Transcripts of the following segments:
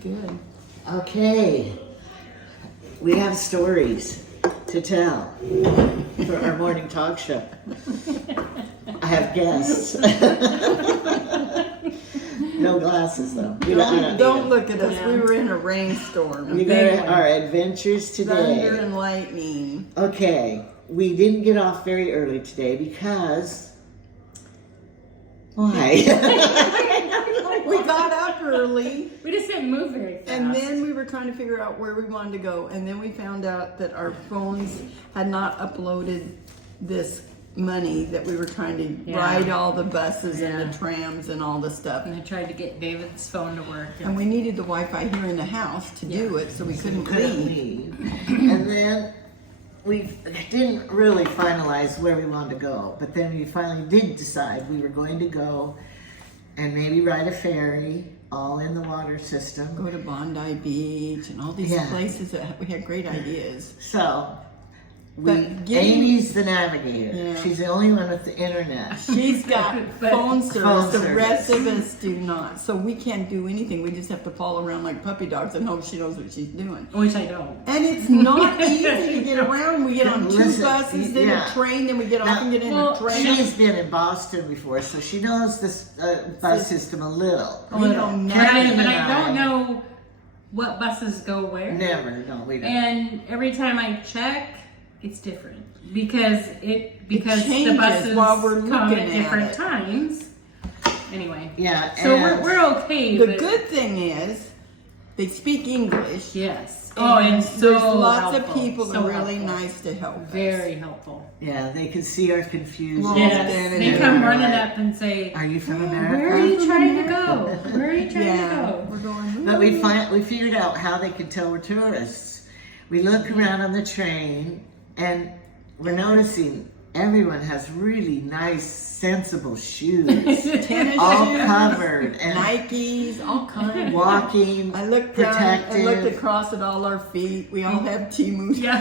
good. Okay, we have stories to tell for our morning talk show. I have guests. No glasses though. Don't look at us. We were in a rainstorm. We got our adventures today. Thunder and lightning. Okay, we didn't get off very early today because why? We got up early. We just didn't move very fast. And then we were trying to figure out where we wanted to go. And then we found out that our phones had not uploaded this money that we were trying to ride all the buses and the trams and all the stuff. And I tried to get David's phone to work. And we needed the Wi-Fi here in the house to do it, so we couldn't leave. And then we didn't really finalize where we wanted to go, but then we finally did decide we were going to go and maybe ride a ferry all in the water system. Go to Bondi Beach and all these places that we had great ideas. So, But Amy's the navigator. Yeah. She's the only one with the internet. She's got phone service. Phone The service. rest of us do not. So we can't do anything. We just have to follow around like puppy dogs and hope she knows what she's doing. Which I don't. And it's not easy to get around. We get on two Listen, buses, then a train, then we get off and get in a train. She's been in Boston before, so she knows this bus system a little. We know But nothing. I don't know what buses go where. Never, no, we don't. And every time I check, it's different because the changes buses while we're come looking at at different it. times. Anyway, Yeah, so and we're okay. The but good thing is they speak English. yes. And so there's lots helpful. of people that So are really helpful. nice to help us. Very helpful. yeah, they can see our confusion. Well, Yes, standing they there come like, running up and say, "Are you from "Where America?" are you trying to go? Where are you trying Yeah, to go?" we're going. But we figured out how they could tell we're tourists. We look around on the train and we're noticing everyone has really nice, sensible shoes, Tennis all shoes, covered and Nikes, all kinds. walking, I looked down protected. and looked across at all our feet. We all have Timu Yeah,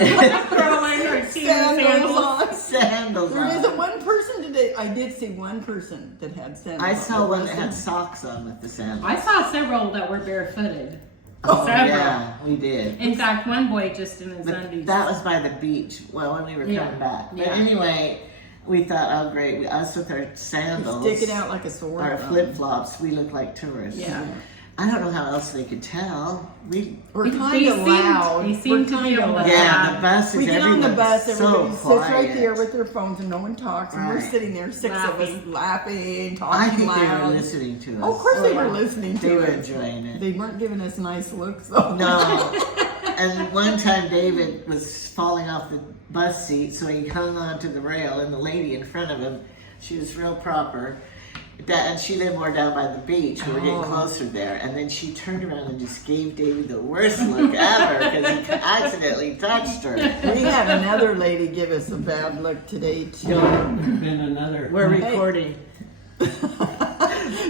throwing our sandals on. Sandals There on. isn't one person today. I did see one person that had sandals. I saw on. one that had socks on with the sandals. I saw several that were barefooted. Oh, several. yeah, we did. In fact, one boy just in his But undies. that was by the beach. Well, when we were Yeah. coming back. But Yeah. anyway, we thought, oh great, us with our sandals, Sticking out like a sword. our thumb. flip flops, we look like tourists. Yeah. I don't know how else they could tell. We're They kind of seemed- loud. they seemed We're to be kind of able to- loud. Yeah, the buses. We get on the bus, so everybody sits quiet. right there with their phones and no one talks, and we're Right. sitting there, six of us, laughing, I talking think they were loud. listening to us. Oh, of course they were listening to They were us. enjoying it. They weren't giving us nice looks though. No. And one time David was falling off the bus seat, so he hung onto the rail, and the lady in front of him, she was real proper. And she lived more down by the beach. We were getting closer there. And then she turned around and just gave David the worst look ever because he accidentally touched her. We had another lady give us a bad look today too. There's been another. We're recording.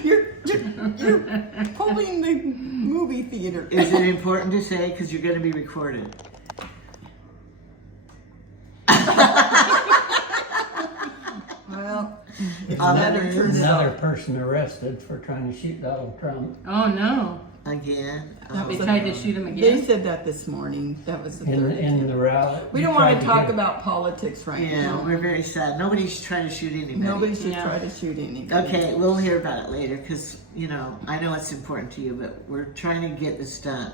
You're pulling the movie theater. Is it important to say because you're going to be recorded? Well, it's On the better news. turn it Another off. person arrested for trying to shoot Donald Trump Oh no! Again? They tried to shoot him They again. said that this morning. That was the in third. the rally. We don't want to talk about politics right Yeah, now. we're very sad. Nobody's trying to shoot anybody. Nobody should Yeah. try to shoot anybody. Okay, we'll hear about it later because, you know, I know it's important to you, but we're trying to get this done.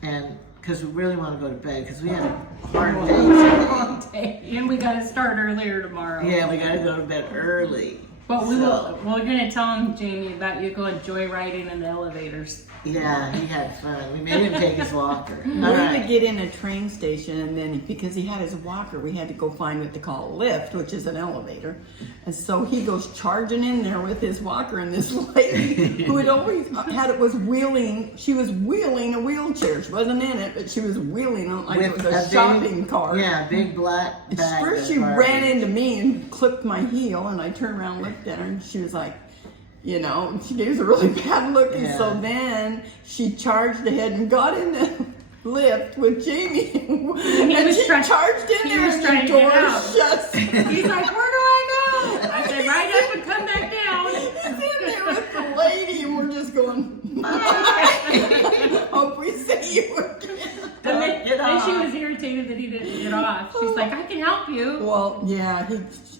And because we really want to go to bed because we had a hard day today. And we got to start earlier tomorrow. Yeah, we got to go to bed early. But we So, will. We're gonna tell him, Jamie, about you going joyriding in the elevators. Yeah, he had fun. We made him take his walker. We All had right. to get in a train station, and then because he had his walker, we had to go find what they call a lift, which is an elevator. And so he goes charging in there with his walker, and this lady who had always had it was wheeling. She was wheeling a wheelchair. She wasn't in it, but she was wheeling it like it was a shopping cart. Yeah, big black And bag. first of she Barbies. ran into me and clipped my heel, and I turned around and looked at her, and she was like, you know, she gave us a really bad look. And so Yeah. then she charged ahead and got in the lift with Jamie. And was she try- charged in he there was and trying the to get door out. shut. He's like, "Where do I go?" I said, "Right up and come back down." He's in there with the lady, and we're just going, hope we see you again. And then, Get then she off. was irritated that he didn't get off. She's like, I can help you. Well, yeah,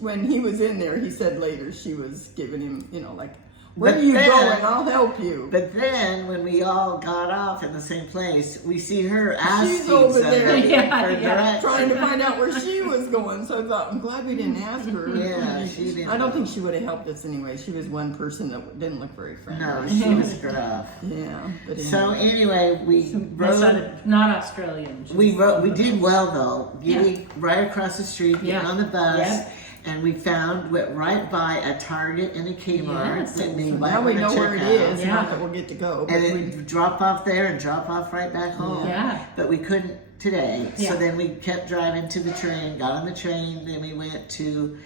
when he was in there, he said later she was giving him, like, where But are you then- going? I'll help you. But then when we all got off in the same place, we see her asking She's over somebody there. Yeah, for yeah. directions. Trying to find out where she was going, so I thought, I'm glad we didn't ask her. Yeah, she didn't I don't know. think she would have helped us anyway. She was one person that didn't look very friendly. No, she was gruff. Yeah, but So anyway. anyway, we That's rode. not Australian. We did well though. Getting right across the street, getting Yeah. on the bus, Yeah. and we went right by a Target and a Kmart. Yes. That we So might now we wanna know where check it out. is. Yeah. Not that we'll get to go, but And we, then drop off there and drop off right back home. Yeah. But we couldn't today. Yeah. So then we kept driving to the train, got on the train, then we went to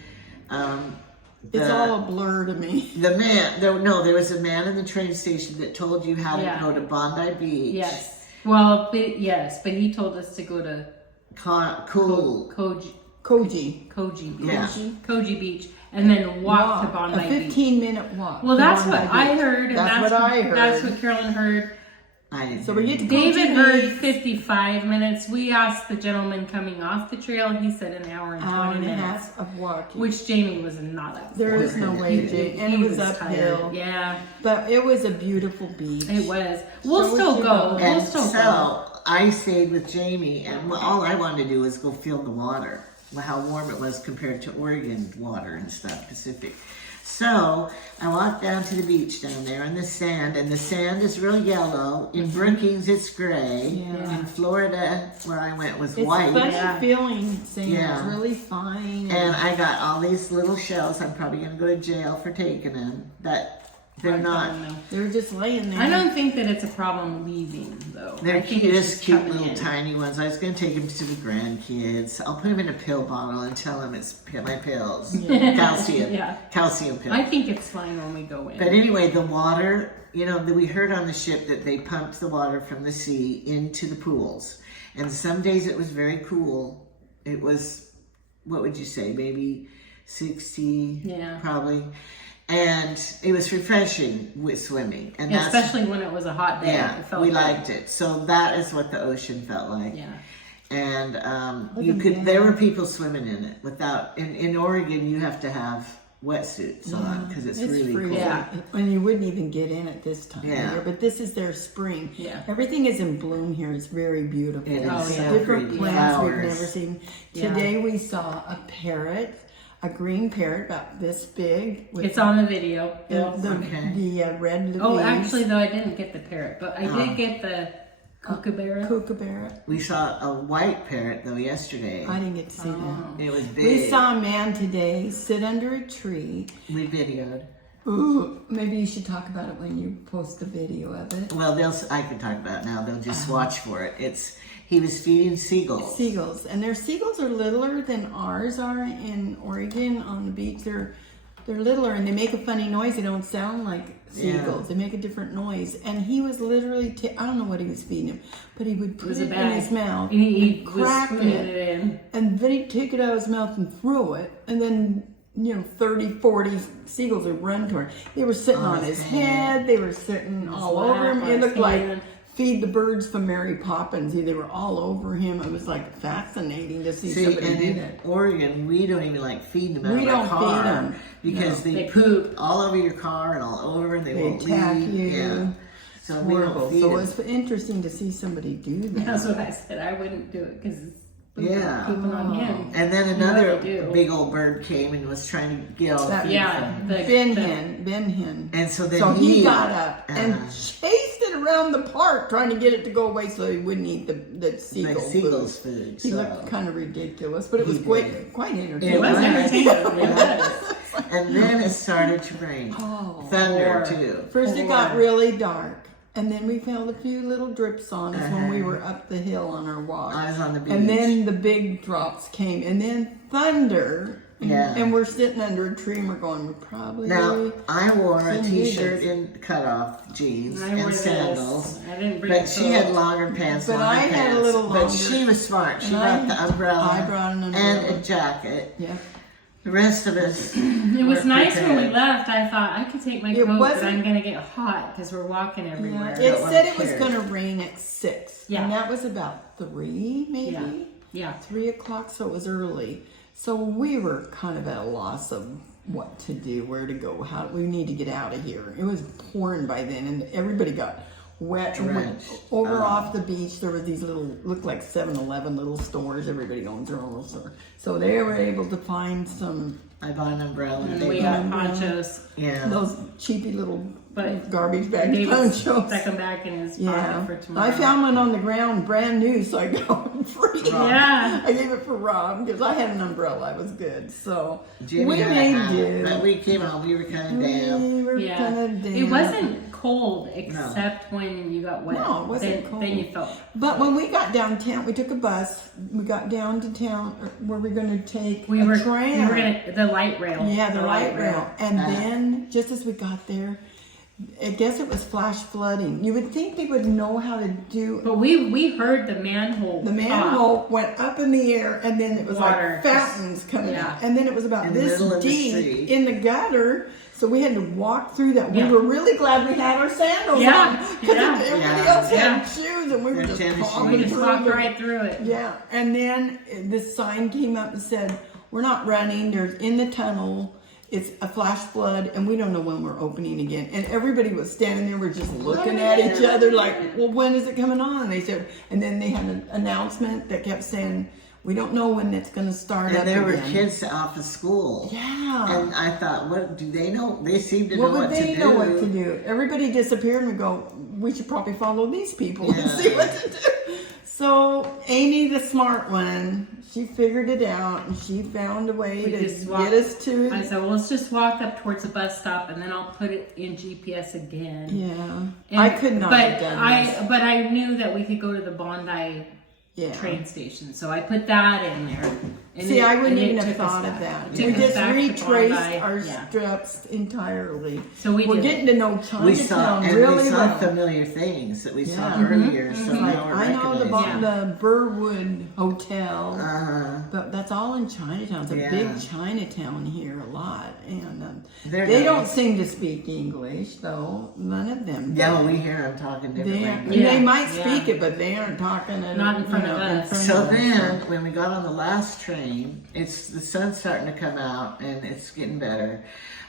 it's all a blur to me. there was a man in the train station that told you how to Yeah. go to Bondi Beach. Yes. Well, but he told us to go to Cool. Koji. Koji Beach. Yeah. Koji Beach, and then walk to Bondi a Beach. 15-minute walk. Well, to that's Bondi what I Beach. heard, and That's what I heard. That's what Carolyn heard. I didn't So we hear get to David Koji heard Beach, 55 minutes. We asked the gentleman coming off the trail. He said an hour and 20 hour and a minutes, half of walking. which Jamie was not up for. There is no way, Jay, and it He was uphill. tired. Yeah, But it was a beautiful beach. it was. We'll So we still should go. go. We'll And still go. so I stayed with Jamie, and all I wanted to do was go feel the water, how warm it was compared to Oregon water and stuff, Pacific. So I walked down to the beach down there on the sand, and the sand is real yellow. In Brookings, it's gray. Yeah. In Florida, where I went, was It's white. funny Yeah. feeling sand. Yeah. It's really fine. And I got all these little shells. I'm probably going to go to jail for taking them. That they're not. They're just laying there. I don't think that it's a problem leaving though. They're I think it's just cute coming little in. tiny ones. I was going to take them to the grandkids. I'll put them in a pill bottle and tell them it's my pills. Calcium. Yeah. Calcium pills. I think it's fine when we go in. But anyway, the water, we heard on the ship that they pumped the water from the sea into the pools. And some days it was very cool. It was, what would you say, maybe 60, Yeah. probably. And it was refreshing with swimming. And that's, Especially when it was a hot day. yeah, It felt we good. liked it. So that is what the ocean felt like. Yeah. And Wasn't bad. there were people swimming in it without, in Oregon you have to have wetsuits on because it's really freezing. cold. Yeah. And you wouldn't even get in at this time Yeah. of year. But this is their spring. Yeah. Everything is in bloom here. It's very beautiful. It is Oh, so yeah. Different pretty. plants Flowers. we've never seen. Yeah. Today we saw a parrot, a green parrot about this big. With It's on the video. the, Okay. the red leaves. Oh, actually, though, I didn't get the parrot, but I Oh. did get the kookaburra. Kookaburra. We saw a white parrot though yesterday. I didn't get to see Oh. that. It was big. We saw a man today sit under a tree. We videoed. Ooh, maybe you should talk about it when you post the video of it. Well, I can talk about it now. They'll just watch for it. He was feeding seagulls. Seagulls, and their seagulls are littler than ours are in Oregon on the beach. They're littler and they make a funny noise. They don't sound like seagulls. They make a different noise. And he was literally, I don't know what he was feeding him, but he would It put was it a in bag. his mouth He and was crack spooning it, it in. and then he'd take it out of his mouth and throw it, and then 30, 40 seagulls would run toward him. They were sitting on his head. They were sitting all lap, over him. on It his looked like hand. Feed the Birds from Mary Poppins. They were all over him. It was like fascinating to see See, somebody and do in that. Oregon, we don't even like feed them out We of our don't car feed 'em. because No. they They poop all over your car and all over, and they won't attack leave. you. Yeah. So we Horrible. don't feed So 'em. it's interesting to see somebody do that. That's what I said. I wouldn't do it because it's Yeah. pooping on him. And then You another really do. big old bird came and was trying to get all the That- feed Yeah, from the, Ben the- Hen. And so then So he got up and chased it around the park trying to get it to go away so he wouldn't eat the seagull like seagulls food. food. He so. looked kind of ridiculous, but it was He quite entertaining. It was entertaining. It was. And then it started to rain. Oh. Thunder Or- too. First it got really dark, and then we felt a few little drips on us when we were up the hill on our walk. I was on the beach. And then the big drops came, and then thunder. Yeah. And we're sitting under a tree, and we're going, we probably. Now I wore a Didn't do t-shirt this. and cutoff jeans I wore and this. sandals. I didn't bring But she clothes. had longer pants. But longer I had a pants. little But longer. she was smart. She And brought the umbrella. I brought an and umbrella. a jacket. Yeah. The rest of us. It was were nice when we prepared. left. I thought I could take my It coat, but wasn't- I'm gonna get hot because we're walking everywhere. It Don't said wanna it was care. going to rain at 6. Yeah. And that was about 3, maybe? Yeah. Yeah. 3 o'clock, so it was early. So we were kind of at a loss of what to do, where to go, how we need to get out of here. It was pouring by then, and everybody got wet. And went Drenched. over off the beach, there were these little, looked like 7-Eleven little stores. Everybody going through a little store. So they were able to find some, I bought an umbrella. And They we got- got ponchos. yeah. those cheapy little But garbage bag David ponchos. stuck them back in his pocket Yeah, for tomorrow. I found one on the ground, brand new, so I got one free. Yeah. I gave it for Rob because I had an umbrella. It was good, so Jimmy we had a made hat, do. but we came home. We were kind of damp. We were Yeah. kind of damp. It wasn't cold except when you got wet. No, it wasn't then, cold. Then you felt. But when we got downtown, we took a bus. We got down to town where we're going to take We a were tram. We were gonna the light rail. Yeah, the light rail. And Uh-huh. then, just as we got there, I guess it was flash flooding. You would think they would know how to do. But we heard the manhole. The pop. manhole went up in the air, and then it was Water. like fountains coming Yeah. out. And then it was about In the this middle of the deep street. in the gutter. So we had to walk through that. Yeah. We were really glad we had our sandals Yeah, on because yeah, everybody yeah, else yeah. had shoes, and we were Their just tennis bombing We shoes. just through walked them. right through it. Yeah, and then this sign came up and said, "We're not running. There's in the tunnel. It's a flash flood, and we don't know when we're opening again." And everybody was standing there, we're just looking at each other like, "Well, when is it coming on?" And they said, and then they had an announcement that kept saying, "We don't know when it's going to start up And there were again." kids off of school. Yeah. And I thought, what do they know? They seem to know What what would to they do. know what to do? Everybody disappeared, and we go, "We should probably follow these people and Yeah. see what to do." So Amy, the smart one, she figured it out, and she found a way We to just get walked- us to I it. said, well, let's just walk up towards the bus stop, and then I'll put it in GPS again. Yeah, And- I could not but have done this. But I knew that we could go to the Bondi Yeah. train station, so I put that in there. And See, I wouldn't and it even have took us thought of back. that. It took We us just back to retraced Bondi. our Yeah. steps entirely. So we We're did. getting to know We saw, Chinatown and really we saw well. familiar things that we saw Yeah. earlier, so Like, now we're I know the, recognizing. the Burwood Hotel. Uh-huh. But that's all in Chinatown. It's a Yeah. big Chinatown here, a lot, and They're they don't nice. seem to speak English, though. None of them. Yeah, well, we hear them talking different They, languages. Yeah, they might yeah. speak it, but they aren't talking it. Not in front of in us. front So of us. then, when we got on the last train, the sun's starting to come out and it's getting better.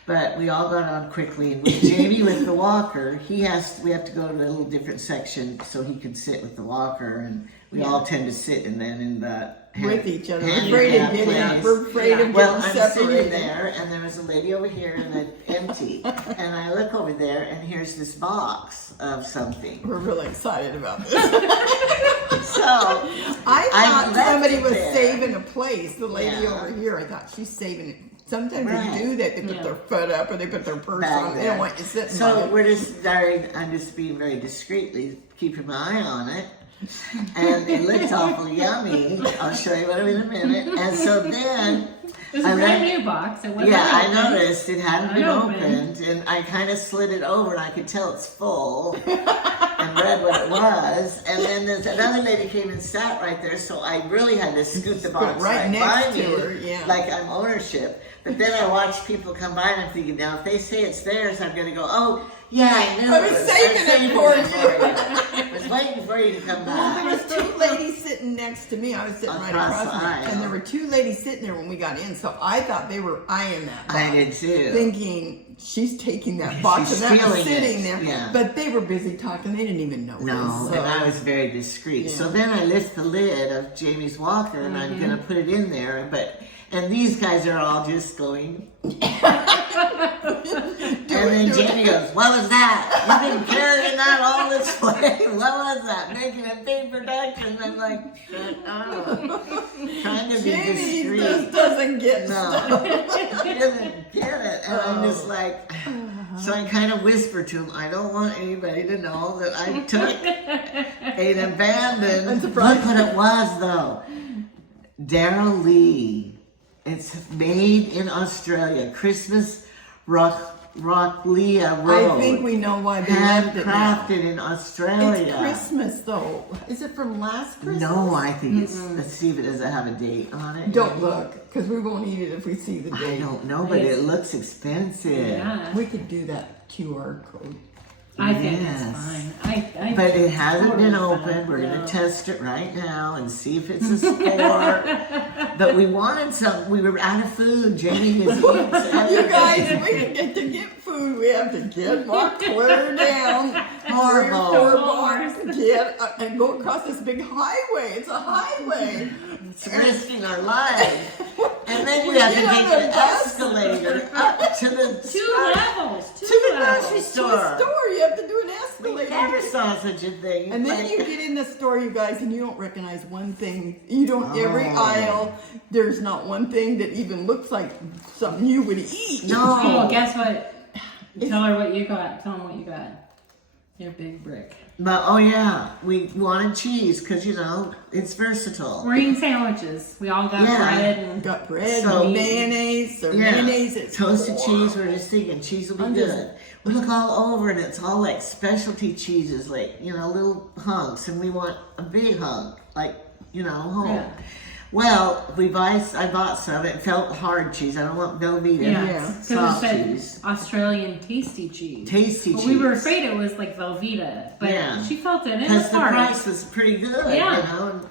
But we all got on quickly, and with Jamie with the walker, we have to go to a little different section so he can sit with the walker, and we all tend to sit in the with each other. We're handicap afraid of getting. place. We're afraid of Well, getting I'm sitting separated. there, and there was a lady over here and an empty, and I look over there, and here's this box of something. We're really excited about this. So I thought left somebody it was there. saving a place. The lady Yeah. over here, I thought she's saving it. Sometimes Right. they do that. They put Yeah. their foot up or they put their purse Back on. They there. don't want you sitting So on we're just I'm just being very discreetly keeping my eye on it. And it looked awful yummy. I'll show you what in a minute. And so then It was a I brand let- new box. It wasn't yeah, I open. noticed it hadn't been Unopened. opened, and I kind of slid it over, and I could tell it's full, and read what it was. And then there's another lady came and sat right there, so I really had to scoot the box right right next by to me, her, yeah. like I'm ownership. But then I watched people come by, and I'm thinking, now if they say it's theirs, I'm gonna go, oh yeah, I knew I it was was. saving it for you. I was waiting for you to come Well, there back. was two ladies sitting next to me. I was sitting right Across across the from her, aisle. and there were two ladies sitting there when we got in. So I thought they were eyeing that box, I did too. thinking she's taking that box She's and that was stealing sitting it, there. yeah. But they were busy talking. They didn't even notice. No, so. and I was very discreet. Yeah. So then I lift the lid of Jamie's walker and I'm gonna put it in there, and these guys are all just going. And then Jamie goes, "What was that? You've been carrying that all this way. What was that? Making a big production." I'm like, shut up. Trying to be Jamie just discreet. doesn't get stuff. No, he doesn't get it. And I'm just like, so I kind of whisper to him, I don't want anybody to know that I took an abandoned. Look what it was, though. Daryl Lee. It's made in Australia. Christmas rock Rocklia Road. I think we know why they left it now. Handcrafted in Australia. It's Christmas though. Is it from last Christmas? No, I think it's. Let's see if it doesn't have a date on it. Don't look, because we won't eat it if we see the I date. don't know, but it looks expensive. Yeah. We could do that QR code. I think Yes. it's fine. I But it hasn't been totally opened. fine. We're No. gonna test it right now and see if it's a sport. But we wanted some. We were out of food. Jamie was eating You guys, we didn't get to get food. We have to get walk clear down, Horrible. 3 or 4 blocks to get and go across this big highway. It's a highway. It's risking our lives. And then we have to Get take on the the bus. escalator up to the Two levels. to the grocery To the store. store, you have to do an We escalator. never saw such a thing. And then Like- you get in the store, you guys, and you don't recognize one thing. You don't, every Oh. aisle, there's not one thing that even looks like something you would eat. Oh, No. guess what? Tell her what you got. Tell them what you got. Your big brick. But oh yeah, we wanted cheese because it's versatile. We're eating sandwiches. We all got Yeah. bread and Got bread, So- mayonnaise, or Yeah, mayonnaise. It's toasted wow. cheese. We're just thinking cheese will be I'm just- good. We look all over and it's all like specialty cheeses, like little hunks, and we want a big hunk, like whole. Yeah. Well, I bought some. It felt hard cheese. I don't want no meat in yeah, it. Yeah. because it Soft said cheese, Australian tasty cheese. tasty Well, cheese. we were afraid it was like Velveeta, but Yeah. she felt it. And it because was the hard. price was pretty good. Yeah.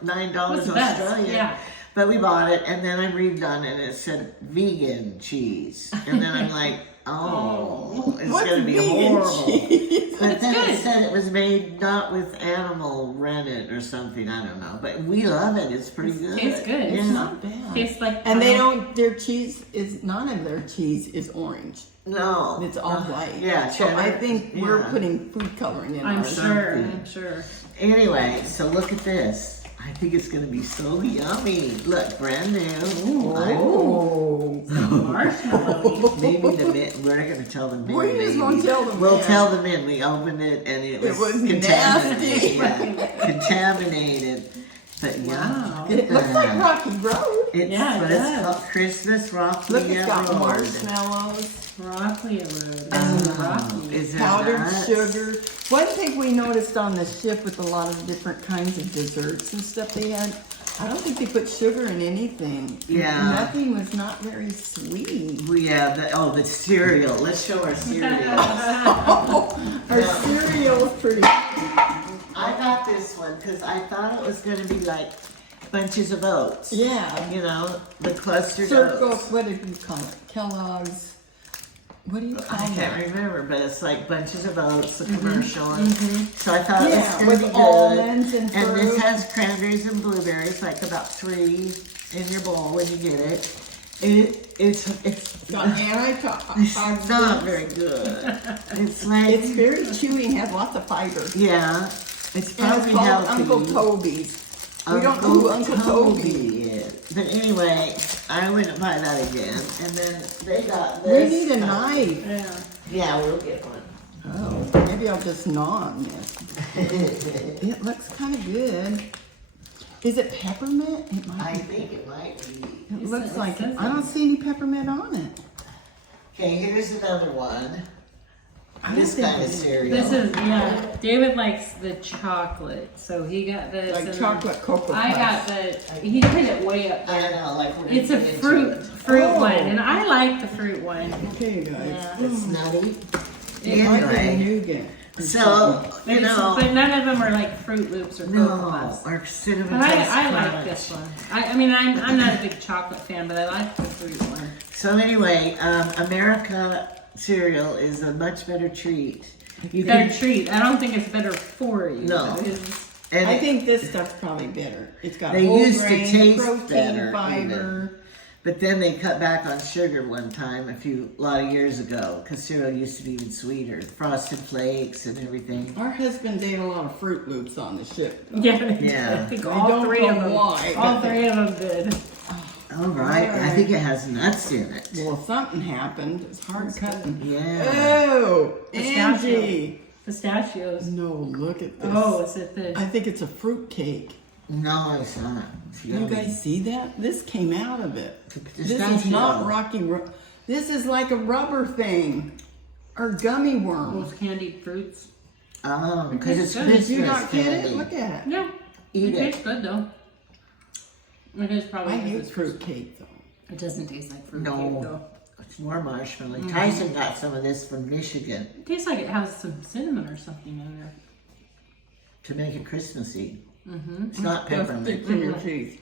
$9 It was the best, Australian. yeah. But we bought it, and then I read on it, and it said vegan cheese, and then I'm like, oh, it's What's gonna be vegan horrible. cheese? But It's then it good. said it was made not with animal rennet or something. I don't know, but we love it. It's pretty good. Tastes good. Yeah. It's Not bad. Tastes like And they kernel. don't. Their cheese is none of their cheese is orange. No, It's all white. Yeah, So I cheddar. think we're Yeah. putting food coloring in I'm ours. sure. something. I'm sure. Anyway, so look at this. I think it's gonna be so yummy. Look, brand new. Oh. Marshmallow. Maybe the men, we're not gonna tell the men. We just maybe. won't tell them We'll yet. tell the men. We opened it and it was, was contaminated. nasty. Yeah, contaminated. But yeah, Wow. look at It looks like that. Rocky Road. It's Yeah, it what it's does. called, Christmas Rocky Look, it's got Road. marshmallows, Broccoli road. Oh, Rocky. is it powdered nuts? sugar. One thing we noticed on the ship with a lot of different kinds of desserts and stuff they had, I don't think they put sugar in anything. Yeah. Nothing was not very sweet. We have the cereal. Let's show our cereal. Our cereal is pretty. I got this one because I thought it was going to be like bunches of oats. Yeah. The clustered Circle, oats. what did you call it? Kellogg's. What do you call I can't that? remember, but it's like bunches of oats, the commercial. And so I thought it was Yeah, going with to be good. almonds and And this fruit. has cranberries and blueberries, like about 3 in your bowl when you get it. It's Got it's not very good. It's like It's very chewy and has lots of fiber. yeah, it's And it's probably called healthy. Uncle Toby's. We don't know who Uncle Toby is. is. But anyway, I wouldn't buy that again. And then they got We this. need a stuff. knife. Yeah. Yeah, we'll get one. Oh, maybe I'll just gnaw on this. It looks kind of good. Is it peppermint? It I might be. think it might be. It looks like it. says I don't see any peppermint on it. Okay, here's another one. I don't This think kind of it is. cereal. This is David likes the chocolate, so he got this. Like and chocolate cocoa I got puffs. the. He put it way up I there. know, like we're It's a gonna get into fruit it. Oh. one, and I like the fruit one. Okay, guys. Yeah. It's nutty. It might be Anyway, nougat. so But, but none of them are like Fruit Loops or Cocoa no, Puffs. our cinnamon And toast I like crunch. this one. I mean, I'm not a big chocolate fan, but I like the fruit one. So anyway, America cereal is a much better treat. You Better can, treat. I don't think it's better for you. No. because- and I think this stuff's probably better. It's got They whole used to grain, taste protein, better, fiber. but then they cut back on sugar one time a lot of years ago because cereal used to be even sweeter, Frosted Flakes and everything. Our husband ate a lot of Fruit Loops on the ship. Yeah, Yeah. I think I all don't 3 know of them. why, all but 3 of them did. All right, I think it has nuts in it. Well, something happened. It's hard cutting. Yeah. Oh, Pistachio. Angie. Pistachios. No, look at this. Oh, is it the? I think it's a fruit cake. No, it's not. It's You yummy. guys see that? This came out of it. It's a This is pistachio. not Rocky Road. This is like a rubber thing. are gummy worms. Those candied fruits. Oh, because it's good. Christmas Did you not get it? candy. Look at it. No, Eat it it. tastes good though. It is probably. I because hate it's fruit cake though. It doesn't taste like fruit No. cake though. It's more marshmallow. Tyson got some of this from Michigan It tastes like it has some cinnamon or something in there. to make it Christmassy. Mm-hmm. It's not Just peppermint. sticks in your teeth.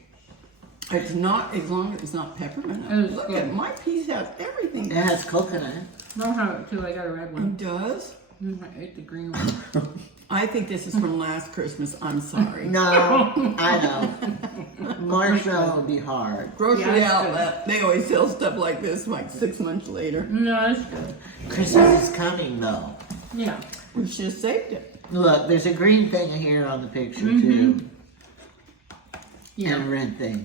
It's not, as long as it's not peppermint. It is Look good. at my piece has everything. It has coconut. I'll have it too. I got a red It one. does. I ate the green one. I think this is from last Christmas. I'm sorry. No, I know. Marshmallow would be hard. Grocery Yeah, it's outlet, they always sell stuff like this like 6 months later. No, it's good. Christmas is coming though. Yeah. We should have saved it. Look, there's a green thing here on the picture too. Yeah. And a red thing.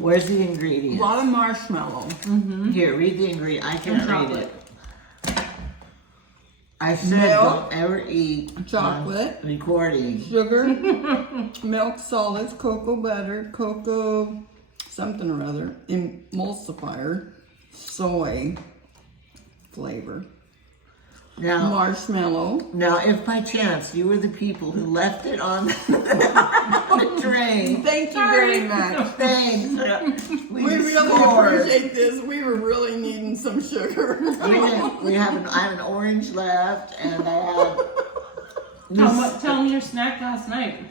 Where's the A ingredients? lot of marshmallow. Here, read the ingredient. I can't read chocolate. it. I said Milk. don't ever eat Chocolate. on recording. Sugar, milk solids, cocoa butter, cocoa something or other, emulsifier, soy flavor, Now, marshmallow. now, if by chance you were the people who left it on the train, Thank you very much. thanks. We really scored. appreciate this. We were really needing some sugar. I have an orange left, and I have. Tell them your snack last night.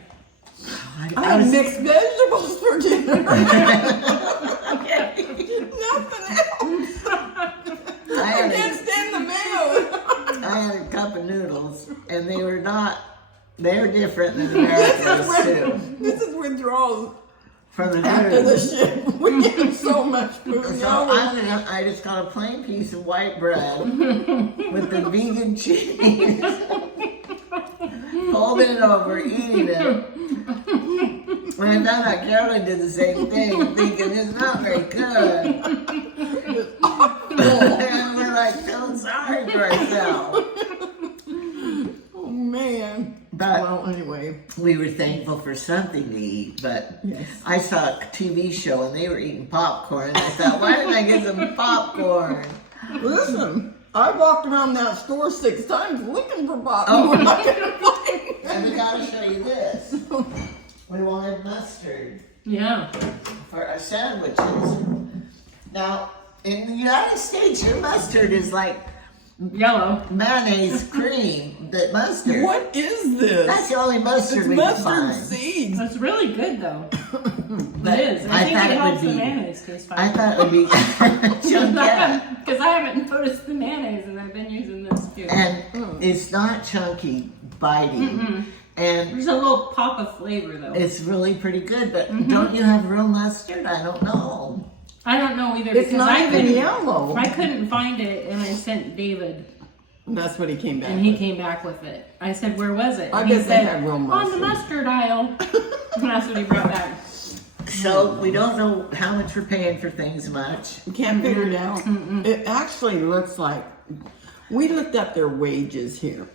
I had mixed vegetables for dinner. Nothing else. I I had can't stand the mayo. I had a cup of noodles, and they were different than America's too. This is withdrawals From the after the noodles. ship. We get so much food. So Now we're- I just got a plain piece of white bread with the vegan cheese. Folding it over, eating it. When I found out Carolyn did the same thing, thinking it's not very good. And we're like feeling sorry for ourselves. Oh man. But Well, anyway. we were thankful for something to eat. But Yes. I saw a TV show and they were eating popcorn. And I thought, why didn't I get some popcorn? Listen, I walked around that store 6 times looking for popcorn. I couldn't find it. And we gotta show you this. We wanted mustard Yeah. for our sandwiches. Now, in the United States, your mustard is like Yellow. mayonnaise cream. The mustard. What is this? That's the only mustard It's we can mustard find. seeds. That's really good though. But It is. I I think thought it it helps would the be. mayonnaise taste fine. I thought it would be. Yeah. Because I haven't noticed the mayonnaise and I've been using this too. And it's not chunky, biting, and There's a little pop of flavor though. it's really pretty good. But don't you have real mustard? I don't know. I don't know either It's because not I even couldn't, yellow. I couldn't find it and I sent David That's what he came back and he with. came back with it. I said, where was it? I And he bet they said, had real on mustard. the mustard aisle. And that's what he brought back. So we don't know how much we're paying for things much. We can't figure it out. It actually looks like, we looked up their wages here,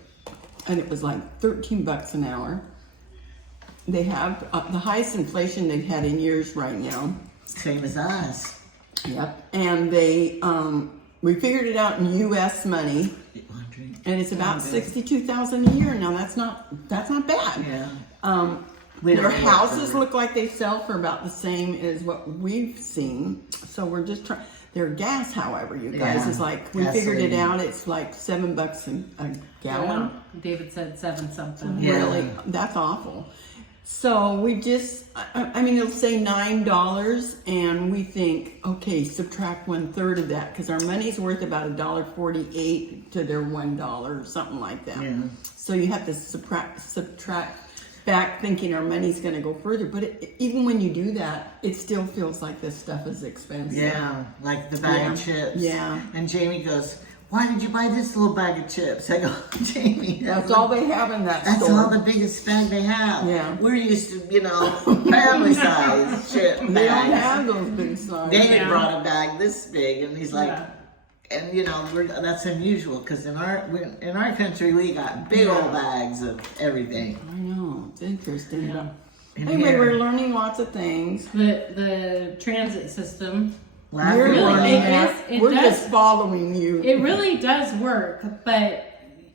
and it was like $13 an hour. They have the highest inflation they've had in years right now. Same as us. Yep. And they, we figured it out in U.S. money, and it's about $62,000 a year. Now that's not bad. Yeah. We don't Their need it houses for- look like they sell for about the same as what we've seen. So we're just trying. Their gas, however, you guys, Yeah, is like, we figured it gasoline. out. It's like $7 a gallon. David said 7 something. Yeah. Really, that's awful. So we just, I mean, it'll say $9, and we think, okay, subtract 1/3 of that because our money's worth about $1.48 to their $1, something like that. Yeah. So you have to subtract back, thinking our money's going to go further. But even when you do that, it still feels like this stuff is expensive. Yeah, like the bag of Yeah. chips. Yeah. And Jamie goes, "Why did you buy this little bag of chips?" I go, "Jamie, That's all they have in that That's store. all the biggest bag they have. Yeah. We're used to, family size chip bags. They don't have those big signs. David Yeah. brought a bag this big, and he's like, Yeah. and that's unusual because in our country we got big old bags of everything. I know, it's interesting. Yeah. And Anyway, here- we're learning lots of things. The transit system Well, You're Really, learning it that. is- it We're does- just following you. It really does work, but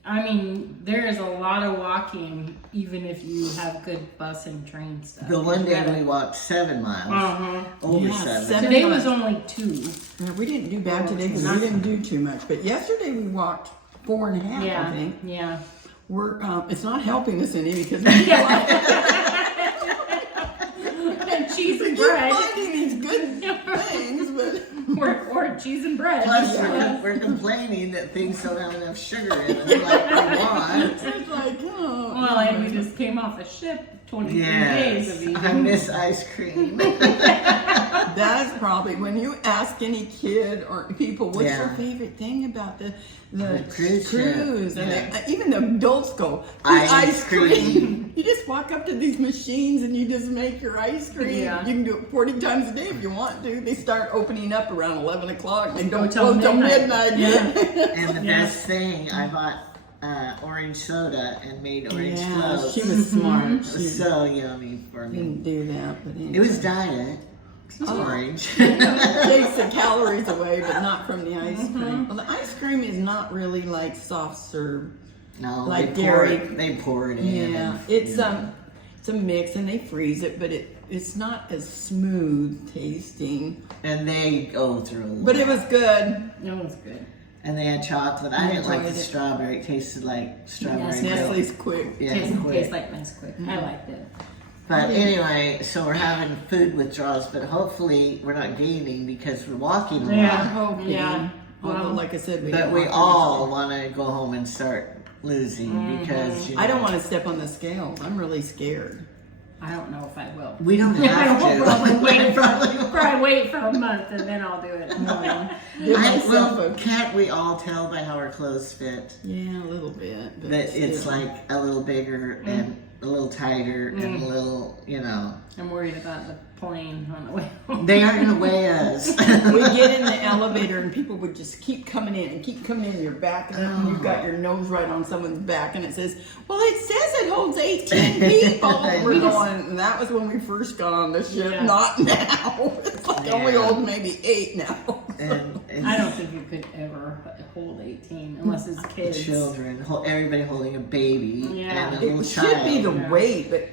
I mean, there is a lot of walking, even if you have good bus and train stuff. The one day we walked 7 miles, Uh-huh. over Yeah, 7. seven. Today was only 2. Yeah, we didn't do bad today because we didn't do too much. But yesterday we walked 4.5, I Yeah, think. yeah. We're it's not helping us any because we feel like And cheese we and keep bread, finding these good things, but or cheese and bread. Plus, we're complaining that things don't have enough sugar in them like we want. it's like, oh. Well, and we just came off the ship 23 days of Yes, eating. I miss ice cream. That's probably when you ask any kid or people, what's your Yeah. favorite thing about the cruise ship. cruise? And Yeah. even the adults go, "The Ice cream." You just walk up to these machines and you just make your ice cream. Yeah. You can do it 40 times a day if you want to. They start opening up around 11 o'clock. They Go don't till close till midnight. midnight. And the Yeah. best thing, I bought orange soda and made orange Yeah, floats. she was smart. It She was so yummy for me. didn't do that, but anyway. It was diet. It's Oh. orange. takes the calories away, but not from the ice Mm-hmm. cream. Well, the ice cream is not really like soft serve. No, Like they pour dairy. it. They pour it in. Yeah, and- it's a mix, and they freeze it, but it's not as smooth tasting. And they go through. A But it lot. was good. It was good. And they had chocolate. I didn't like the enjoyed it. strawberry. It tasted like strawberry Yes, milk. Nestle's quick. Yeah, Tastes quick. like Nesquik. I liked it. But anyway, so we're having food withdrawals, but hopefully we're not gaining because we're walking a lot. I'm Yeah. hoping. Yeah. Although, Well, like I said, But we don't all want to go home and start losing because you know, I don't want to step on the scales. I'm really scared. I don't know if I will. We don't I have will to. probably wait Probably for, probably wait for a month and then I'll do it. Give myself well, a can't we all tell by how our clothes fit yeah, a little bit. But that it's still. like a little bigger and a little tighter and a little, you know, I'm worried about the plane on the way home. they are gonna weigh us. we get in the elevator and people would just keep coming in and keep coming in. You're backing up and you've got your nose right on someone's back and it says, well, it says it holds 18 people. I We're know. going, and that was when we first got on the ship, Yeah. not now. It's like only Yeah. holds maybe 8 now. and I don't think you could ever hold 18 unless it's kids. children, everybody holding a baby Yeah. and a It little should child. be the Yeah. weight, but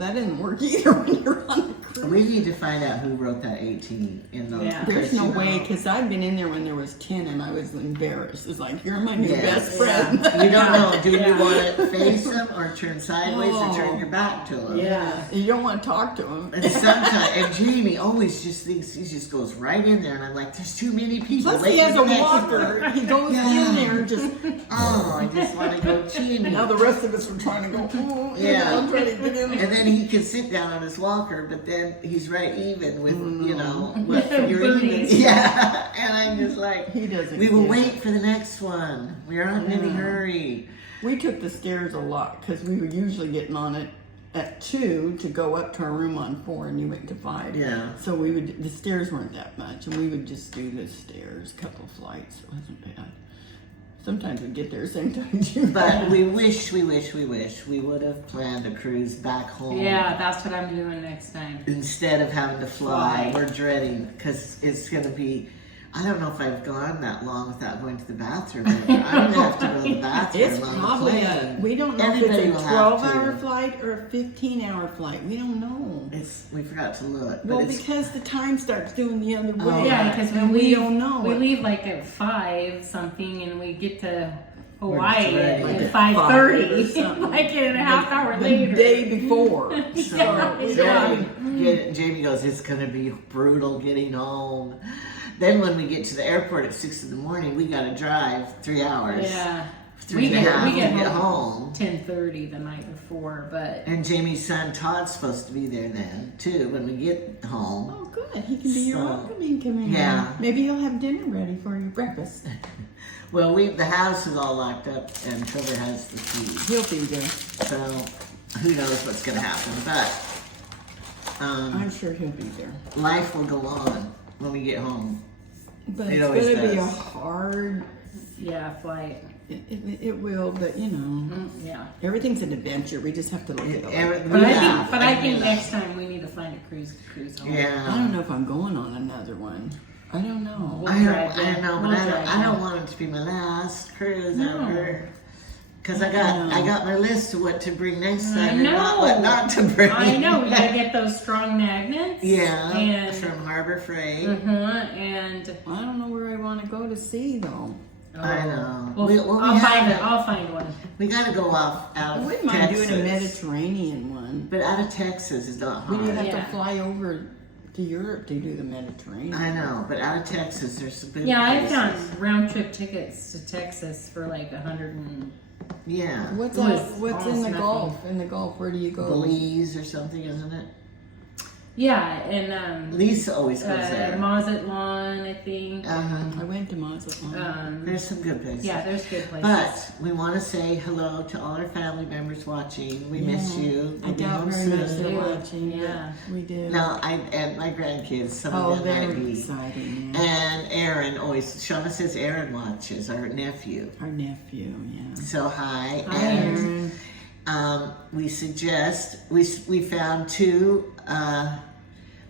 that didn't work either when you're on the cruise. We need to find out who wrote that 18 in the. Yeah. There's no you know. way, because I've been in there when there was 10 and I was embarrassed. It's like, you're my new Yes. best friend. You don't know. Do Yeah. you want to face them or turn sideways or turn your back to them? Yeah. You don't want to talk to him. And sometimes, and Jamie always just thinks he just goes right in there, and I'm like, there's too many people. Plus, he waiting has for a next walker. one. He goes Yeah. in there and just. Oh, I just want to go, Jamie. Now the rest of us were trying to go. Oh, Yeah. I'm trying to get in there. And then he can sit down on his walker, but then he's right even with, with your even. Booties. Yeah. And I'm just like, He doesn't. we will get it. wait for the next one. We are not in any hurry. We took the stairs a lot because we were usually getting on it at 2 to go up to our room on 4, and you went to 5. Yeah. So the stairs weren't that much, and we would just do the stairs, couple flights. It wasn't bad. Sometimes we'd get there same time as you. But we wish we would have planned a cruise back home. Yeah, that's what I'm doing next time. Instead of having to fly. Fly. We're dreading because it's going to be. I don't know if I've gone that long without going to the bathroom. I'm going to have to go to the bathroom It's on probably the a, plane. we don't know Everybody if will it's a have 12-hour to. flight or a 15-hour flight. We don't know. We forgot to look. But Well, it's, because the time starts doing the other Oh, way. Yeah, because and we leave, don't know. we it. leave like at 5 something, and we get to Hawaii dreading at it. 5:30, something. like in a half hour the later. day before. So, Yeah. Jamie goes, it's going to be brutal getting home. Then when we get to the airport at 6 in the morning, we got to drive 3 hours. Yeah, 3 and a half we to get get home home. 10:30 the night before, but And Jamie's son Todd's supposed to be there then too when we get home. oh, good. He can be your So, welcoming committee. yeah. Maybe you'll have dinner ready for your breakfast. Well, the house is all locked up and Trevor has the keys, He'll be there. so who knows what's going to happen. But I'm sure he'll be there. life will go on when we get home. But It it's always going to be a does. hard. yeah, flight. It will, but Yeah. everything's an adventure. We just have to look at it. But Yeah. I think next time we need to find a cruise home. I Yeah. don't know if I'm going on another one. I don't know. We'll I don't, drag I you. know, but We'll I drag don't you. want it to be my last cruise No. ever. Cause I got my list of what to bring next I time and not what know. not to bring. I know, we gotta get those strong magnets. Yeah, And, from Harbor Freight. and I don't know where I want to go to sea though. I know. Well, We I'll find have it. I'll find one. We gotta go out I of wouldn't mind Texas. doing a Mediterranean one. But out of Texas is not We'd hard. have Yeah. to fly over to Europe to do the Mediterranean. I know, but out of Texas there's some good Yeah, I places. found round trip tickets to Texas for like 100 and Yeah. What's It was what's in almost the nothing. Gulf? In the Gulf, where do you go? Belize or something, isn't it? yeah, and Lisa always goes there. Mazatlan, I think. I went to Mazatlan. There's some good places. Yeah, there's good places. But we want to say hello to all our family members watching. We miss Yeah. you. I We'll be doubt home very much soon. they're Yeah. watching. Yeah. But we do. No, and my grandkids, some Oh, of them might they're be. exciting. Yeah. And Aaron always, Shauna says Aaron watches, our nephew. Our nephew, yeah. So hi. Hi, And Aaron. we suggest, we found two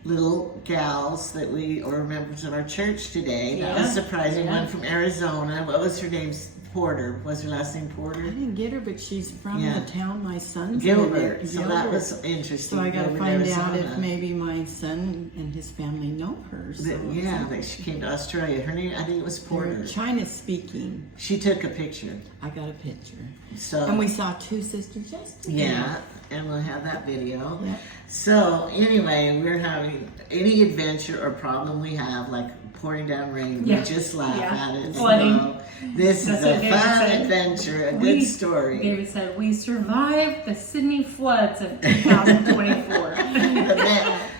little gals that or members of our church today. That was Yeah. surprising. Yeah. One from Arizona. What was her name? Porter. Was her last name I Porter? didn't get her, but she's from Yeah. the town my son's Gilbert. in. So that was interesting. So I got to Gilbert, find out Arizona. if maybe my son and his family know her. So That she came to Australia. Her name, I think it was Porter. they're China speaking. She took a picture. I got a picture. So And we saw two sisters yesterday. yeah, and we'll have that video. Yeah. So anyway, we're having any adventure or problem we have, like pouring down rain, Yeah. we just laugh Yeah. at it. Flooding. So this That's is what a David fun said. adventure, a We- good story. David said, we survived the Sydney floods of 2024.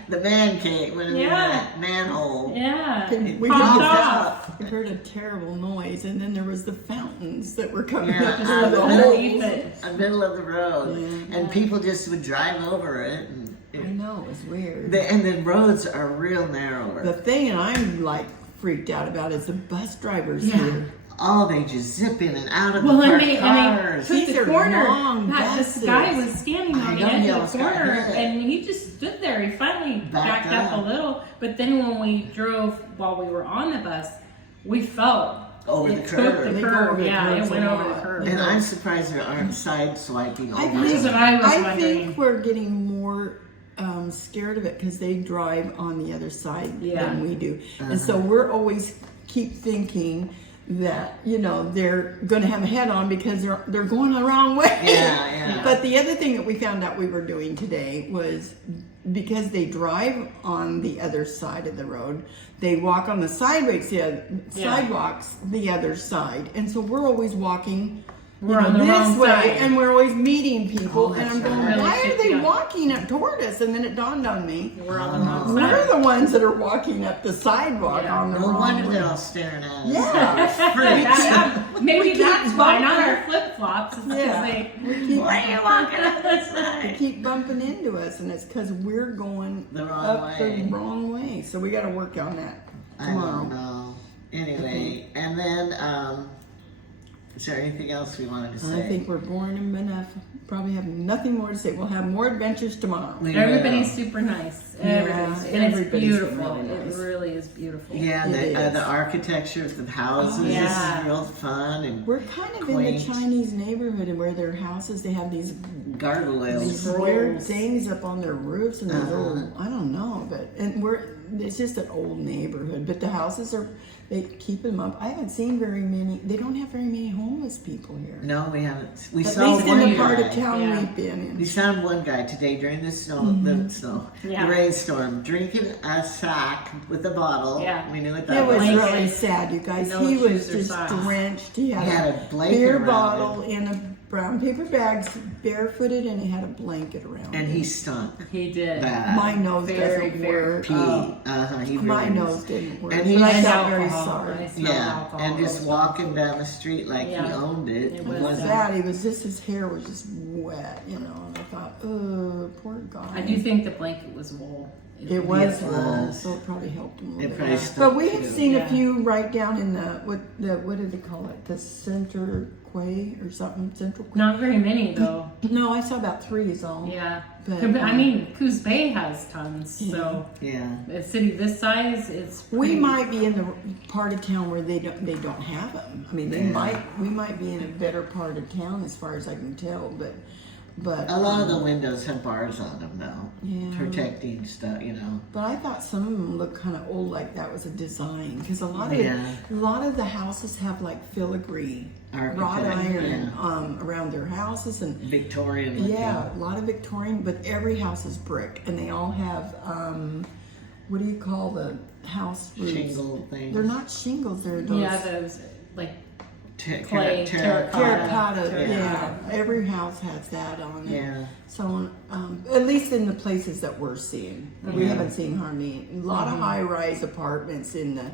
The man cave, when Yeah. that manhole. yeah. We Popped heard, off. we heard a terrible noise, and then there was the fountains that were coming Yeah, up out through of the the Underneath holes. it. The middle of the road, Yeah. and people just would drive over it, I know, it was weird. and the roads are real narrower. The thing I'm like freaked out about is the bus drivers Yeah. here. Oh, they just zip in and out of Well, the and parked they cars. took These the are corner. long This buses. guy was standing I on the know, edge yellow of the sky corner, hood. and he just stood there. He finally Backed backed up up. a little, but then when we drove while we were on the bus, we felt Over it the took curb. the They go curb. over the Yeah, curbs it went a over the lot. curb. And I'm surprised there aren't side swiping over. That's what I was I wondering. think we're getting more scared of it because they drive on the other side Yeah. than we do, and so we're always keep thinking that they're going to have a head on because they're going the wrong way. Yeah. But the other thing that we found out we were doing today was because they drive on the other side of the road, they walk on the sidewalks the other side, and so we're always walking. We're on the this wrong way, side. and we're always meeting people, Oh, and I'm that's going, right. why are they Yeah. walking up toward us? And then it dawned on me, We're on the wrong we're side. the ones that are walking up the sidewalk Yeah. on the No wrong wonder way. they're all staring at us. Yeah. Yeah, maybe keep that's why, not bumping. our flip flops. It's because Yeah. they. We keep, Why are you walking up this they side? keep bumping into us, and it's because we're going The wrong up way. the wrong way. So we got to work on that I tomorrow. don't know. Anyway, and then, is there anything else we wanted to say? I think we're boring them enough. Probably have nothing more to say. We'll have more adventures tomorrow. We Everybody's will. super nice. Yeah, Everybody's, and it's everybody's beautiful. really nice. It really is beautiful. Yeah, It is. the architecture of the houses Oh, yeah. is real fun and We're kind of in Quaint. the Chinese neighborhood where their houses, they have these gargoyles. weird Rolls. things up on their roofs and these Uh-huh. old, I don't know, it's just an old neighborhood, but the houses they keep them up. I haven't seen they don't have very many homeless people here. No, we haven't. We At saw least in one the part guy. of town Yeah. we've been We in. found one guy today during the snow, Yeah. the rainstorm, drinking a sack with a bottle. Yeah. We knew what It that was was. Blanket. really sad, you guys. No He was shoes or just socks. drenched. He He had had a blanket beer around bottle him. in a brown paper bag, barefooted, and he had a blanket around And him. he stunk He did. bad. My nose Very, doesn't very work. Pee. My He really was. nose didn't work. And And he I had felt very alcohol. sorry. I smelled Yeah, alcohol. and just walking down the street like he Yeah. owned it. It was wasn't- Sad. He was just, his hair was just wet, and I thought, oh, poor guy. I do think the blanket was wool. It was It wool, was. so it probably helped him a It little probably bit. stunk But we have too. seen a Yeah. few right down in what did they call it? The Center Quay or something? Central Quay? Not very many though. No, I saw about 3 is all. Yeah, But, I mean, Coos Bay has tons, so Yeah. a city this size, it's we pretty- might be in the part of town where they don't have them. I mean, we might be in a better part of town as far as I can tell, but A lot of the windows have bars on them though, Yeah. protecting stuff, you know. But I thought some of them looked kind of old, like that was a design, because a lot Yeah. of the houses have like filigree wrought Architect, iron around their houses, and Victorian looking. yeah, a lot of Victorian, but every house is brick, and they all have what do you call the house roofs? Shingle things. They're not shingles. They're those yeah, those like Clay, clay, terracotta. Yeah. Yeah, every house has that on it. Yeah. So, at least in the places that we're seeing, we haven't seen hardly a lot of high-rise apartments in the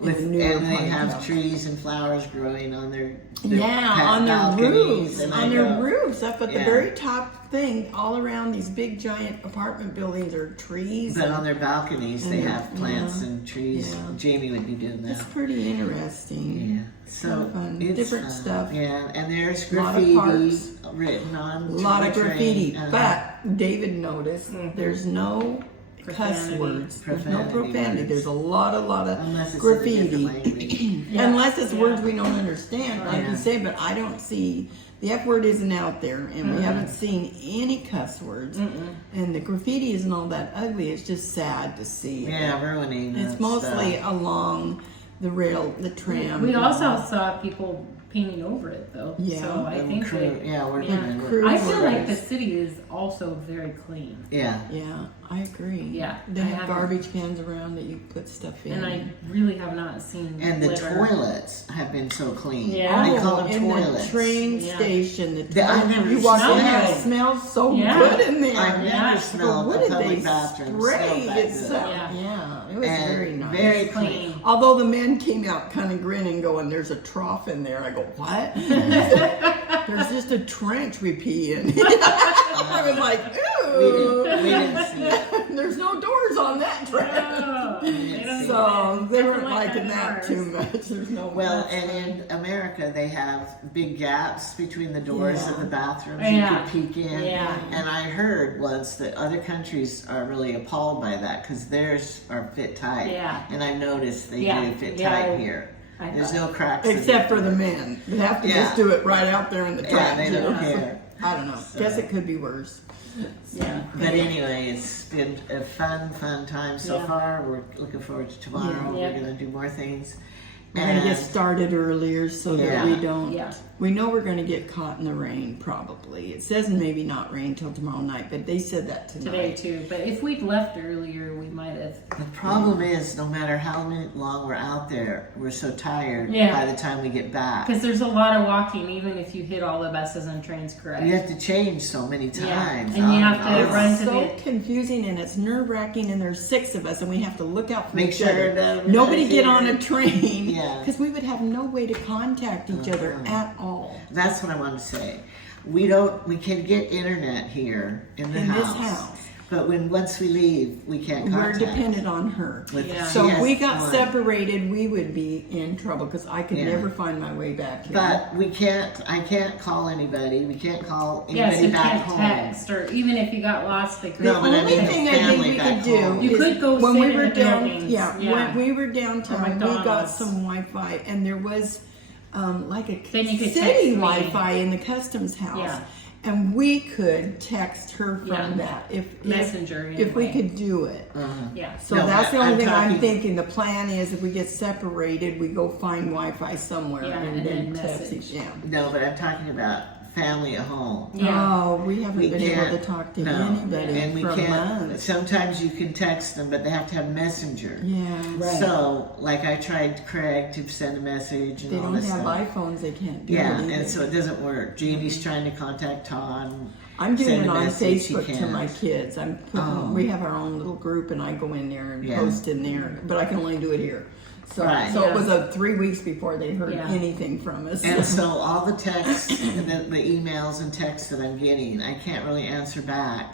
newer And they part of have town. trees and flowers growing on their Yeah, on their balconies, roofs, and I on their go, roofs, up at the Yeah. very top thing, all around these big giant apartment buildings are trees. But and on their balconies, they have plants Yeah. and trees. Yeah. Jamie would be doing that. it's pretty interesting. Yeah. So Kind of fun. it's Different fun. stuff. Yeah, and there's A lot of graffiti parks. written on. A lot of to the graffiti, train. but David noticed there's no cuss Profanity. words. There's no Profanity profanity. words. There's a lot of Unless it's graffiti. in a different language. Yeah. Unless it's Yeah. words we don't understand, like Yeah. you say, but I don't see, the F word isn't out there, and we haven't seen any cuss words. And the graffiti isn't all that ugly, it's just sad to see. Yeah, ruining. It's that mostly stuff. along the rail, the tram. We also saw people painting over it though. Yeah. So I think Crew, they, yeah, we're yeah. gonna. Crew. I feel like the workers. city is also very clean. Yeah. Yeah, I agree. Yeah, They I have haven't- garbage cans around that you put stuff in. And I really have not seen And the litter. toilets have been so clean. Yeah. They call them in toilets. the train Yeah. station, I never you walk in smelled there, it it. smells so Yeah. good in there. I've Yeah. never But smelled what a did public they bathroom spray? smell that It's good. yeah, it was And very nice. very Clean. clean. Although the men came out kind of grinning, going, "There's a trough in there." I go, "What?" He said, "There's just a trench we pee in." I was like, "Ooh." We didn't see it. There's no doors on that trench. Oh, they don't So even- they nothing weren't like liking in that ours. too much. There's no Well, and in America, they have big gaps between the doors Yeah. of the bathrooms Yeah. you can peek in. Yeah. And I heard once that other countries are really appalled by that because theirs are fit tight. Yeah. And I noticed they Yeah. do fit Yeah. tight here. I There's thought- no cracks. in except it. for the men. They have to Yeah. just do it right out there in the Yeah, trash. they don't care. I don't know. So- Guess it could be worse. Yeah. But anyway, it's been a fun time so Yeah. far. We're looking forward to tomorrow. Yeah. We're going to do more things. We're gonna get And- started earlier so that Yeah. we don't. Yeah. We know we're gonna get caught in the rain probably. It says maybe not rain till tomorrow night, but they said that Today tonight. too. But if we'd left earlier, we might have. The problem is, no matter how long we're out there, we're so tired Yeah. by the time we get back. Because there's a lot of walking, even if you hit all the buses and trains correct. You have to change so many Yeah. times. And you have on to and run on. It's to so the- confusing and it's nerve wracking, and there's 6 of us and we have to look out for Make each sure other. that Nobody everybody's get here. on a train Yeah. Uh-huh. because we would have no way to contact each other at all. That's what I want to say. We can get internet here in the In this house. house. But once we leave, we can't We're contact. dependent on her. With- Yeah. So if we Yes, got one. separated, we would be in trouble because I could Yeah. never find my way back here. But I can't call anybody. We can't call Yes, anybody you back can't home. text, or even if you got lost, they could. No, The but I only mean, thing I think family we back could do home. You is could go when sit we in were the down, buildings. yeah, Yeah. when we were downtown, we got McDonald's. some Wi-Fi, and there was like a Then you could city text me. Wi-Fi in the customs house, Yeah. and we could text her from Yeah. that if Messenger, if we anyway. could do it. Yeah. So No, that's the I'm only thing I'm talking- thinking. The plan is if we get separated, we go find Wi-Fi somewhere Yeah, and and then then text message. each. Yeah. No, but I'm talking about family at home. Yeah. Oh, we haven't We been able to can't- talk to no. anybody And we for can't. months. Sometimes you can text them, but they have to have Messenger. Yeah. Right. So, like I tried Craig to send a message and They all don't this have stuff. iPhones. They can't do Yeah, it. either. and so it doesn't work. Jamie's trying to contact Todd. I'm doing send it a on message, he Facebook to can't. my kids. I'm putting, Oh. we have our own little group, and I go in there and Yeah. post in there. But I can only do it here. So, Right. so it Yeah. was 3 weeks before they heard Yeah. anything from us. And so all the texts and the emails and texts that I'm getting, I can't really answer back.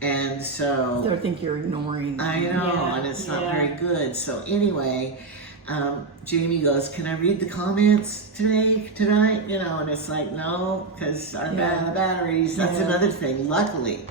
And so I think you're ignoring them. I know, Yeah, and it's not yeah. very good. So anyway, Jamie goes, "Can I read the comments tonight?" You know, and it's like, no, because our Yeah. batteries. That's Yeah. another thing. Luckily,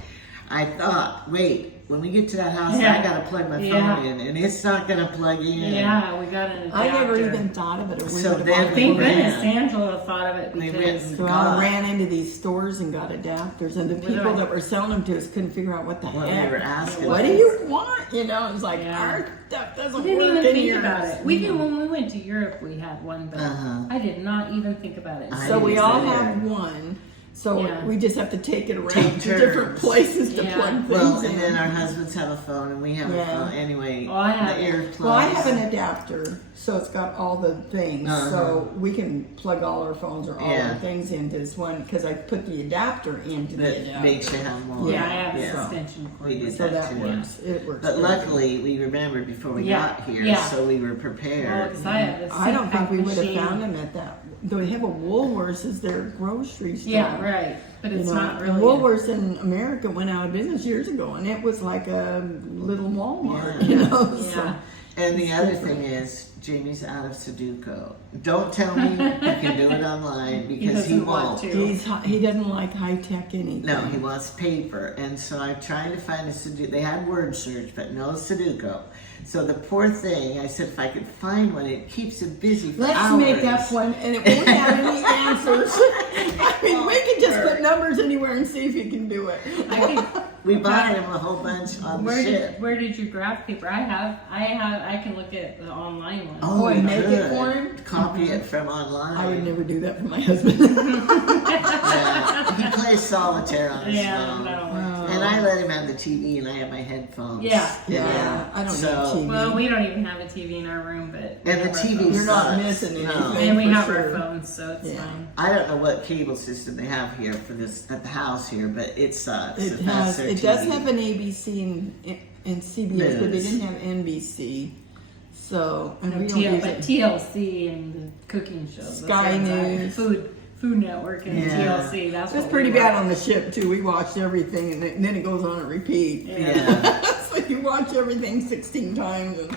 I thought, wait, when we get to that house, Yeah. I gotta plug my Yeah. phone in, and it's not gonna plug in. Yeah, we got an adapter. I never even thought of it. We So would've then bought we Thank it. ran. goodness Angela thought of it We because went- So I God. ran into these stores and got adapters, and the What people do I- that were selling them to us couldn't figure out what the What we heck. were asking. What do you want? You know, it's like Yeah. our stuff doesn't we didn't work even in think here. about it. We did when we went to Europe. We had one, but Uh-huh. I did not even think about it. I So we didn't all say have one. So Yeah. we just have to take it around Take to different turns. places to Yeah. plug things Well, in. and then our husbands have a phone, and we have Yeah. a phone anyway. Oh, I have the it. earplugs. Well, I have an adapter, so it's got all the things, Uh-huh. so we can plug all our phones or all Yeah. our things into this one because I put the adapter into the that adapter. makes you have more. Yeah, I have an Yeah. extension cord. We did So that that too. works. It works. But good. luckily, we remembered before we Yeah. got here, Yeah. so we were Well, prepared. 'cause I have a I don't think we CPAP would have machine. found them at that. They have a Woolworths as their grocery store. Yeah, right. But it's You know, not and really. Woolworths in America went out of business years ago, and it was like a little Walmart, you know. Yeah. So. And the It's other different. thing is, Jamie's out of Sudoku. Don't tell me you can do it online because he doesn't want won't. to. He doesn't like high tech anything. No, he wants paper, and so I'm trying to find a Sudoku. They had word search, but no Sudoku. So the poor thing, I said, if I could find one, it keeps him busy for Let's hours. make up one, and it won't have any answers. I mean, we can just put numbers anywhere and see if you can do it. I think, We bought him a whole bunch on the ship. where did you grab paper? I can look at the online one. Oh, and make good. it for him? Copy it from online. I would never do that for my husband. Yeah. He plays solitaire on his Yeah, phone. that'll work. And I let him have the TV, and I have my headphones. Yeah. Yeah, I don't So- need TV. Well, we don't even have a TV in our room, but we And the have our TV phones. You're not sucks. missing No. anything. And we for have sure. our phones, so it's Yeah. fine. I don't know what cable system they have here for this at the house here, but it sucks. It if that's has. their It does TV. have an ABC and CBS, but they News. didn't have NBC. So, and we don't TL, use but it. TLC and the cooking shows. Sky that's what I- News. Food Network and Yeah. TLC. That's It was what pretty we bad watch. on the ship too. We watched everything, and then it goes on at repeat. Yeah. So you watch everything 16 times, and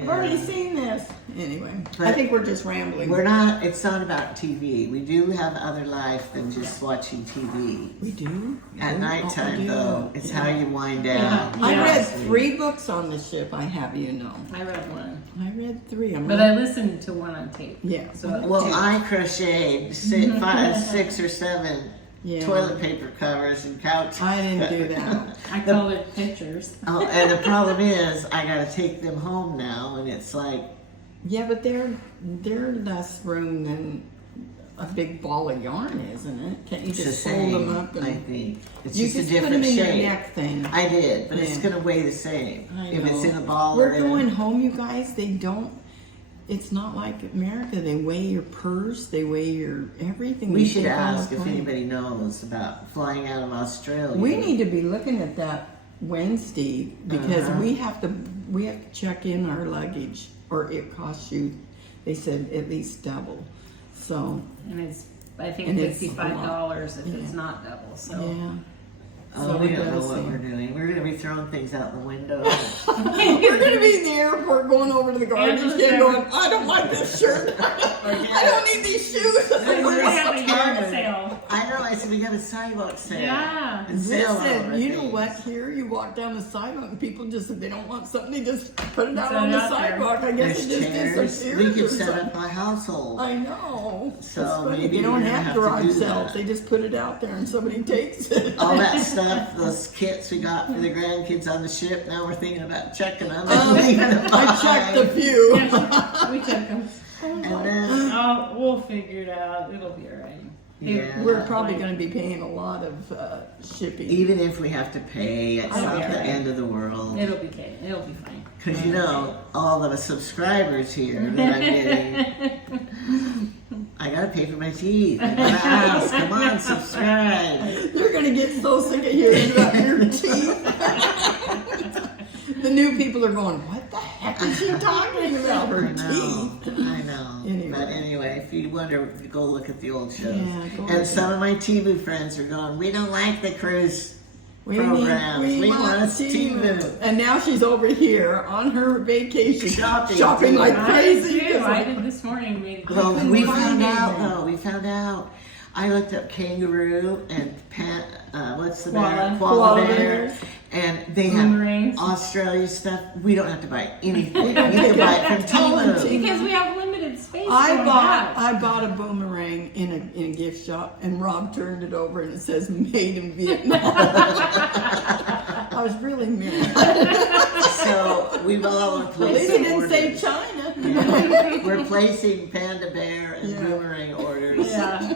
I've already Yeah. seen this. Anyway, I But think we're just rambling. We're not. It's not about TV. We do have other life than just watching TV. We do At Oh, we nighttime, do. though, it's Yeah. how you wind down. Yeah. I Yeah. read 3 books on the ship. I have you know. I read one, I read 3. I'm but I listened to one on tape. Yeah. So Well, I crocheted 6 or 7 Yeah. toilet paper covers and couch. I didn't do that. I colored pictures. Oh, and the problem is, I gotta take them home now, and it's like, Yeah, but they're less room than a big ball of yarn, isn't it? Can't you it's the just fold them same. up and I think it's you just a just put different them in shape. your neck thing? I did, but it's Yeah. gonna weigh the same. I If it's know. in a ball We're or in a- going home, you guys. They don't. It's not like America. They weigh your purse. They weigh your everything. We you should take on the ask if plane. anybody knows about flying out of Australia. We need to be looking at that Wednesday because Uh-huh. we have to check in our luggage, or it costs you. They said at least double. So And I think And it's a $55 if it's Yeah. not double. So yeah. Oh, So we we don't know gotta what see. we're doing. We're gonna be throwing things out the window. We're gonna be in the airport going over to the garbage Angela's can never- going, I don't like this shirt. I don't need these shoes. we're gonna have a yard sale. I know. I said we got a sidewalk sale. Yeah. And sale all Listen, over you know things. what? Here you walk down the sidewalk and people just, if they don't want something, they just put it out Set on it the out there. sidewalk. I guess There's it just chairs. disappears. We could or set something. up a household. I know. So That's funny. maybe They don't we're gonna have have to garage do sales. that. They just put it out there and somebody takes it. All that stuff, those kits we got for the grandkids on the ship. Now we're thinking about checking them. I checked a few. Yeah, we took them. And then, Oh, we'll figure it out. It'll be all right. yeah. We're probably going to be paying a lot of shipping. Even if we have to pay, it's not Okay. the end of the world. It'll be okay. It'll be fine. Because you know, all of the subscribers here that I'm getting, I gotta pay for my teeth. I gotta ask, come on, subscribe. You're going to get so sick of hearing about your teeth. The new people are going, what the heck is she talking about? Her I know, teeth. I know. Anyway. But anyway, if you wonder, go look at the old shows. Yeah, go look And at some of my TV friends are going, we don't like the cruise We programs. We want Timu. Timu. And now she's over here on her vacation Shopping. like I crazy. did too. I did this morning. Well, we couldn't found find out anything. though. We found out. I looked up kangaroo and what's the Koala. bear? Koala bear. bears. And they Boomerangs. have Australia stuff. We don't have to buy anything. We can buy it from Temu. Because we have limited space. I going bought out. a boomerang in a gift shop, and Rob turned it over and it says "Made in Vietnam." I was really mad. So we've all At least it didn't say orders. China. We're placing panda bear and Yeah. boomerang orders. Yeah.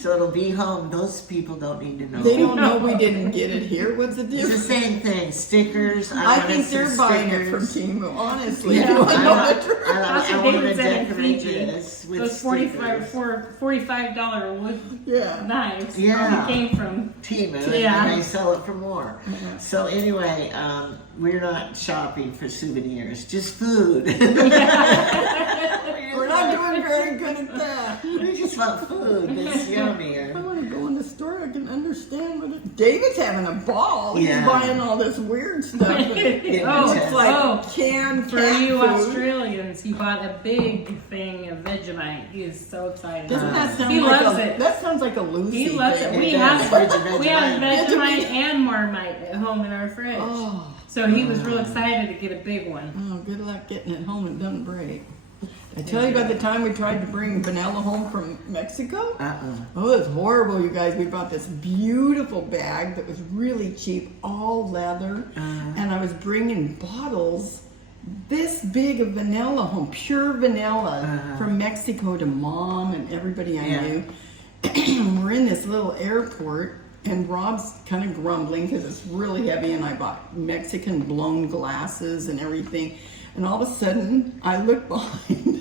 So it'll be home. Those people don't need to know. They don't know we didn't get it here. What's the It's the difference? same thing. Stickers. I wanted think some they're buying it from stickers. Temu. Honestly, Yeah, do I know the That's truth? I what want to David said in decorate Fiji. this with Those stickers. $45 wood Yeah. knives Yeah. probably came from. Temu, Yeah. and they sell it for more. Yeah. So anyway, we're not shopping for souvenirs, just food. We're not doing very good at that. We just want food that's I yummier. want to go in the store. I can understand what it. David's having a ball. Yeah. He's buying all this weird stuff. Oh, It's like canned For cat you food. Australians, he bought a big thing of Vegemite. He is so excited. Doesn't that sound He like loves a, it. That sounds like a Lucy He loves thing. it. We It does. have Vegemite. we have Vegemite and Marmite at home in our fridge. Oh, So he was real excited to get a big one. oh, good luck getting it home. It doesn't break. I tell you, by the time we tried to bring vanilla home from Mexico, oh, it's horrible, you guys. We bought this beautiful bag that was really cheap, all leather, and I was bringing bottles this big of vanilla home, pure vanilla, from Mexico to Mom and everybody I Yeah. knew. We're in this little airport, and Rob's kind of grumbling because it's really heavy, and I bought Mexican blown glasses and everything. And all of a sudden, I look behind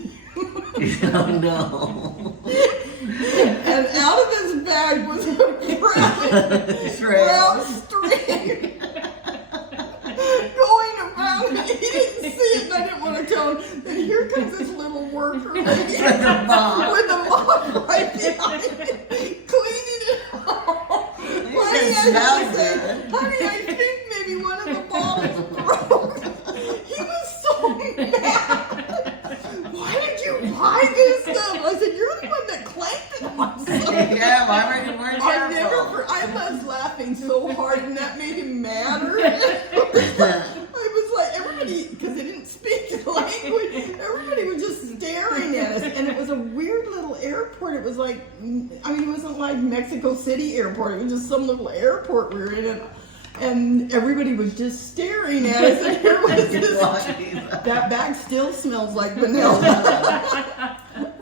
Oh no. and out of his bag was a brown string going around. He didn't see it, and I didn't want to tell him. And here comes this little worker lady with a mop right behind it, cleaning it up. Honey, I think maybe one of the bottles broke. He was so mad. Why did you buy this stuff? I said, you're the one that claimed it on something. Yeah, why were you more I was laughing so hard, and that made him madder. I was like, everybody, because they didn't speak the language, everybody was just staring at us. And it was a weird little airport. It was like, I mean, it wasn't like Mexico City airport. It was just some little airport we were in. And everybody was just staring at us. And here was this. That bag still smells like vanilla.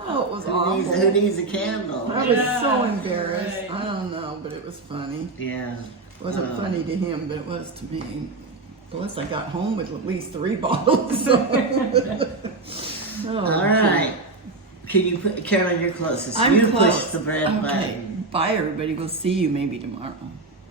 Oh, it was awful. Who needs a candle? I was so Yeah, embarrassed. right. I don't know, but it was funny. Yeah. It wasn't funny to him, but it was to me. Plus, I got home with at least 3 bottles. So. Oh, All right. Can you put Carolyn? You're closest. I'm you close. push the red Okay. button. Bye, everybody. We'll see you maybe tomorrow.